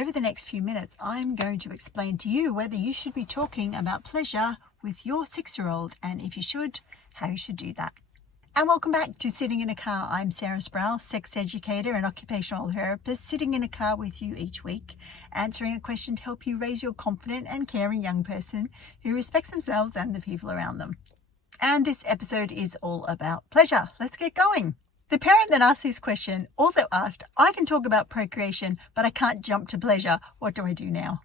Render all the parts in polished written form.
Over the next few minutes, I'm going to explain to you whether you should be talking about pleasure with your 6-year-old, and if you should, how you should do that. And welcome back to Sitting in a Car. I'm Sarah Sproul, sex educator and occupational therapist, sitting in a car with you each week, answering a question to help you raise your confident and caring young person who respects themselves and the people around them. And this episode is all about pleasure. Let's get going. The parent that asked this question also asked, I can talk about procreation, but I can't jump to pleasure. What do I do now?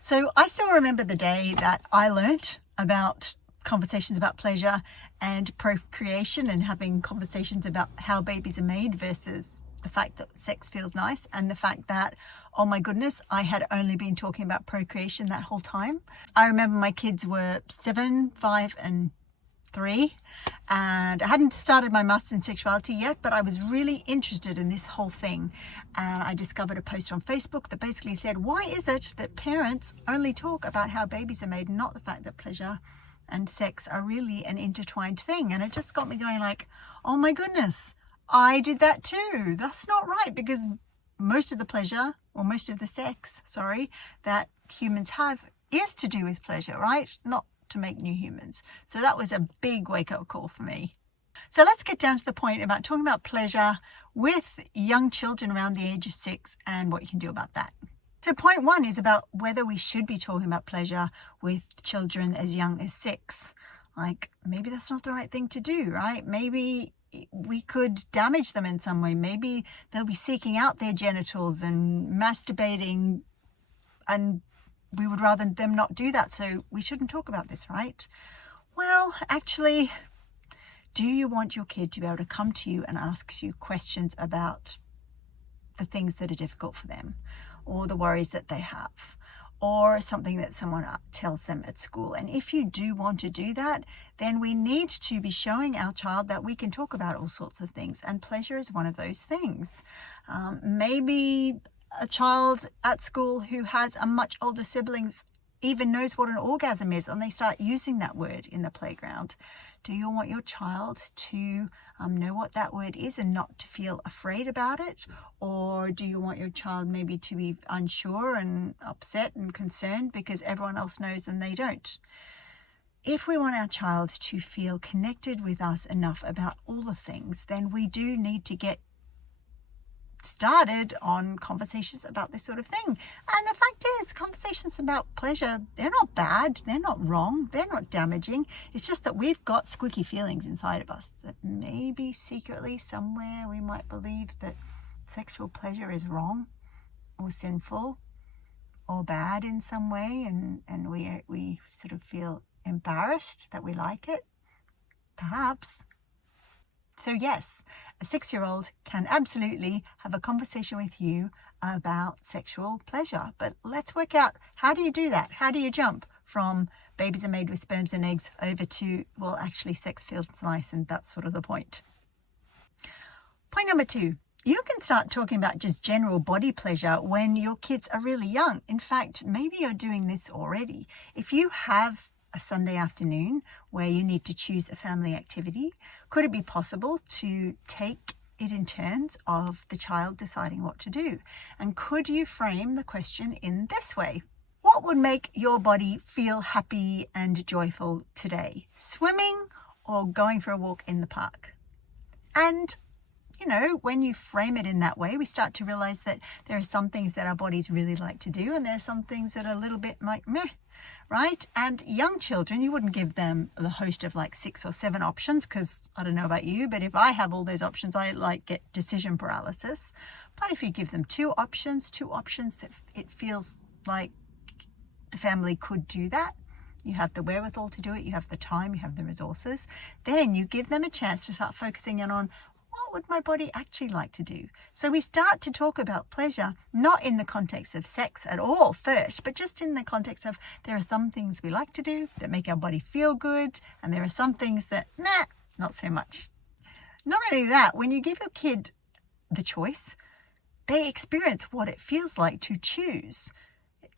So I still remember the day that I learnt about conversations about pleasure and procreation and having conversations about how babies are made versus the fact that sex feels nice, and the fact that, oh my goodness, I had only been talking about procreation that whole time. I remember my kids were 7, 5 and 3, and I hadn't started my maths in sexuality yet, but I was really interested in this whole thing, and I discovered a post on Facebook that basically said, why is it that parents only talk about how babies are made, not the fact that pleasure and sex are really an intertwined thing? And it just got me going like, oh my goodness, I did that too. That's not right, because most of the pleasure, or most of the sex, that humans have is to do with pleasure, right? Not to make new humans. So that was a big wake-up call for me. So let's get down to the point about talking about pleasure with young children around the age of 6 and what you can do about that. So point 1 is about whether we should be talking about pleasure with children as young as 6. Like, maybe that's not the right thing to do, right? Maybe we could damage them in some way. Maybe they'll be seeking out their genitals and masturbating, and we would rather them not do that, so we shouldn't talk about this, right? Well, actually, do you want your kid to be able to come to you and ask you questions about the things that are difficult for them, or the worries that they have, or something that someone tells them at school? And if you do want to do that, then we need to be showing our child that we can talk about all sorts of things, and pleasure is one of those things. Maybe a child at school who has a much older siblings even knows what an orgasm is, and they start using that word in the playground. Do you want your child to know what that word is and not to feel afraid about it? Or do you want your child maybe to be unsure and upset and concerned because everyone else knows and they don't? If we want our child to feel connected with us enough about all the things, then we do need to get started on conversations about this sort of thing. And the fact is, conversations about pleasure, they're not bad, they're not wrong, they're not damaging. It's just that we've got squeaky feelings inside of us that maybe secretly somewhere we might believe that sexual pleasure is wrong or sinful or bad in some way, and we sort of feel embarrassed that we like it, perhaps. So yes, a 6-year-old can absolutely have a conversation with you about sexual pleasure. But let's work out, how do you do that? How do you jump from babies are made with sperms and eggs over to, well, actually sex feels nice, and that's sort of the point. Point number 2, you can start talking about just general body pleasure when your kids are really young. In fact, maybe you're doing this already. If you have a Sunday afternoon where you need to choose a family activity, could it be possible to take it in turns of the child deciding what to do? And could you frame the question in this way? What would make your body feel happy and joyful today? Swimming or going for a walk in the park? And when you frame it in that way, we start to realize that there are some things that our bodies really like to do, and there are some things that are a little bit like meh, right? And young children, you wouldn't give them the host of like 6 or 7 options, because I don't know about you, but if I have all those options, I get decision paralysis. But if you give them 2 options that it feels like the family could do that, you have the wherewithal to do it, you have the time, you have the resources, then you give them a chance to start focusing in on, what would my body actually like to do? So we start to talk about pleasure, not in the context of sex at all first, but just in the context of, there are some things we like to do that make our body feel good, and there are some things that, not so much. Not only that, when you give your kid the choice, they experience what it feels like to choose.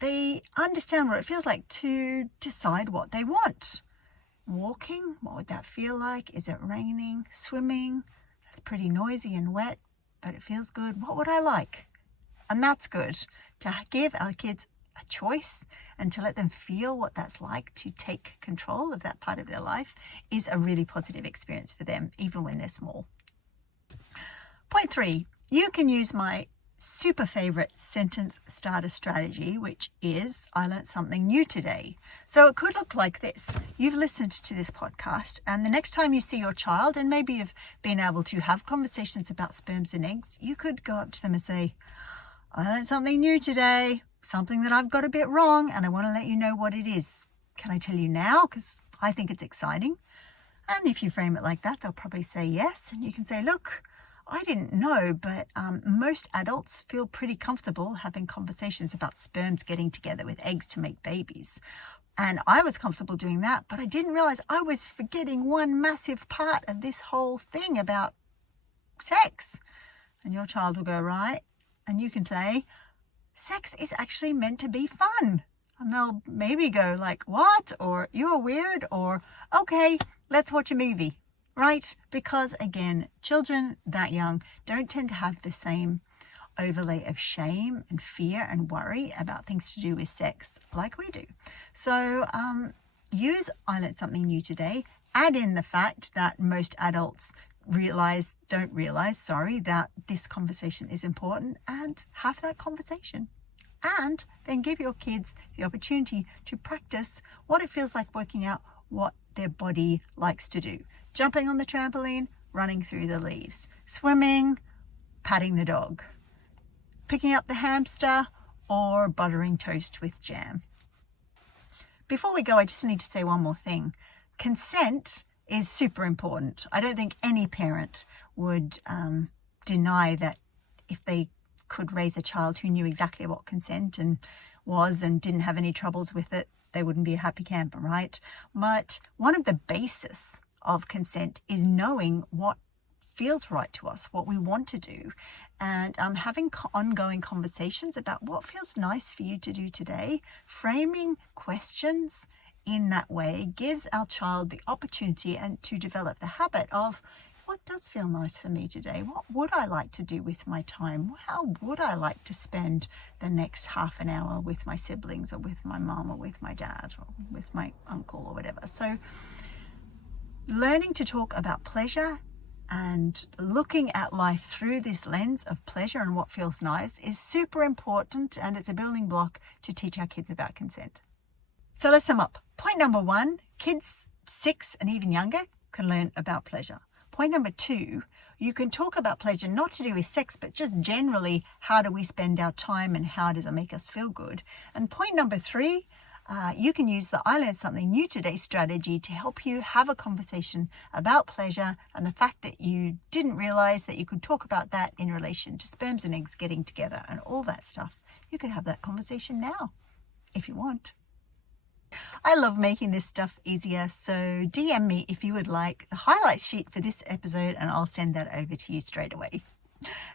They understand what it feels like to decide what they want. Walking, what would that feel like? Is it raining? Swimming? It's pretty noisy and wet, but it feels good. What would I like? And that's good. to give our kids a choice and to let them feel what that's like to take control of that part of their life is a really positive experience for them, even when they're small. Point 3, you can use my super favorite sentence starter strategy, which is I learned something new today. So it could look like this. You've listened to this podcast, and the next time you see your child, and maybe you've been able to have conversations about sperms and eggs, you could go up to them and say, I learned something new today, something that I've got a bit wrong, and I want to let you know what it is. Can I tell you now? Because I think it's exciting. And if you frame it like that, they'll probably say yes. And you can say, look, I didn't know, but most adults feel pretty comfortable having conversations about sperms getting together with eggs to make babies. And I was comfortable doing that, but I didn't realize I was forgetting one massive part of this whole thing about sex. And your child will go, right? And you can say, sex is actually meant to be fun. And they'll maybe go like, what? Or you're weird, or okay, let's watch a movie. Right? Because again, children that young don't tend to have the same overlay of shame and fear and worry about things to do with sex like we do. So use I learned something new today. Add in the fact that most adults don't realize that this conversation is important, and have that conversation. And then give your kids the opportunity to practice what it feels like working out what their body likes to do. Jumping on the trampoline, running through the leaves, swimming, patting the dog, picking up the hamster, or buttering toast with jam. Before we go, I just need to say one more thing. Consent is super important. I don't think any parent would deny that if they could raise a child who knew exactly what consent was and didn't have any troubles with it, they wouldn't be a happy camper, right? But one of the basis of consent is knowing what feels right to us, what we want to do, and having ongoing conversations about what feels nice for you to do today. Framing questions in that way gives our child the opportunity and to develop the habit of what does feel nice for me today? What would I like to do with my time? How would I like to spend the next half an hour with my siblings, or with my mom, or with my dad, or with my uncle, or whatever? So learning to talk about pleasure and looking at life through this lens of pleasure and what feels nice is super important, and it's a building block to teach our kids about consent. So let's sum up. Point number 1, kids 6 and even younger can learn about pleasure. Point number 2, you can talk about pleasure not to do with sex, but just generally, how do we spend our time and how does it make us feel good? And point number 3, you can use the I learned something new today strategy to help you have a conversation about pleasure and the fact that you didn't realize that you could talk about that in relation to sperms and eggs getting together and all that stuff. You can have that conversation now if you want. I love making this stuff easier, so DM me if you would like the highlights sheet for this episode and I'll send that over to you straight away.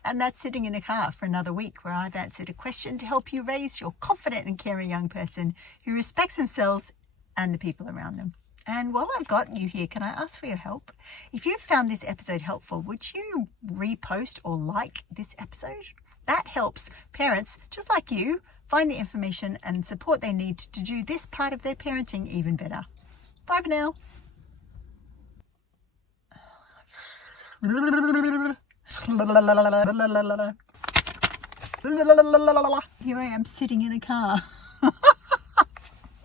And that's Sitting in a Car for another week, where I've answered a question to help you raise your confident and caring young person who respects themselves and the people around them. And while I've got you here, can I ask for your help? If you've found this episode helpful, would you repost or like this episode? That helps parents just like you find the information and support they need to do this part of their parenting even better. Bye for now. Here I am sitting in a car.